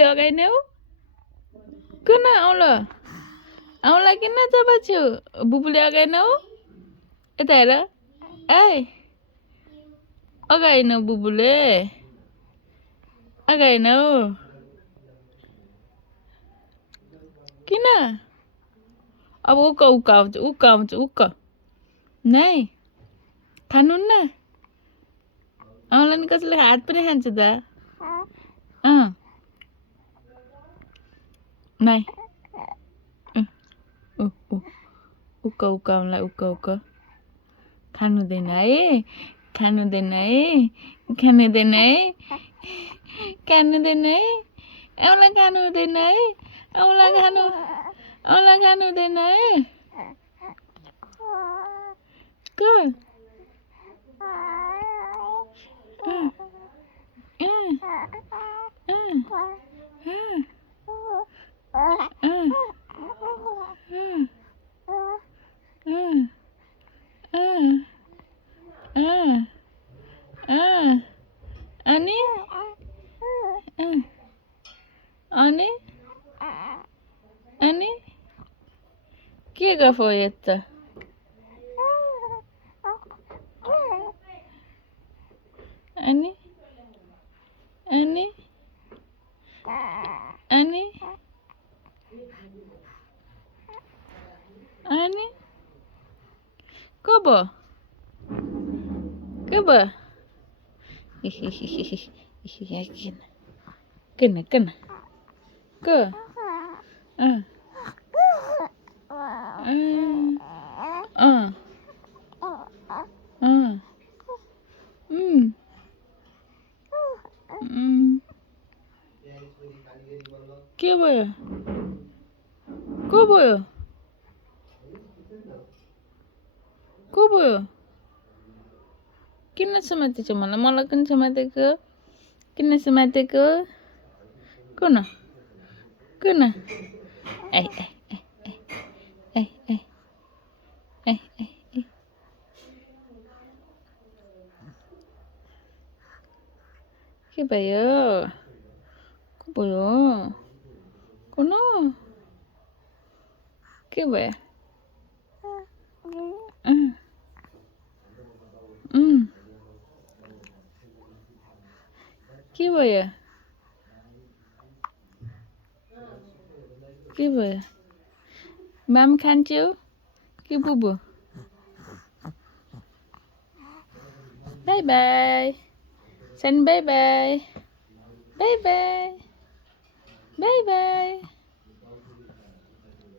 बुबुले अगाइने हो किन आउँला किन चपाछु बुबुले अगाइने हो यता हेर ए अगाएन बुबुले अगाएन हो किन अब उक्क आउँछ नै खानुहुन्न आउँला नि कसैले हात पनि खान्छ त नै उक्क आउँला उक्क खानुहुँदैन है आउँला खानुहुँदैन है आउँला खानुहुँदैन है अनि के गफ हो यता अनि कब किन के भयो को भयो किन समातेको मलाई किन समातेको किन ए के भयो कुन के भयो के भयो माम खान्छौ कि बुबु bye bye son bye by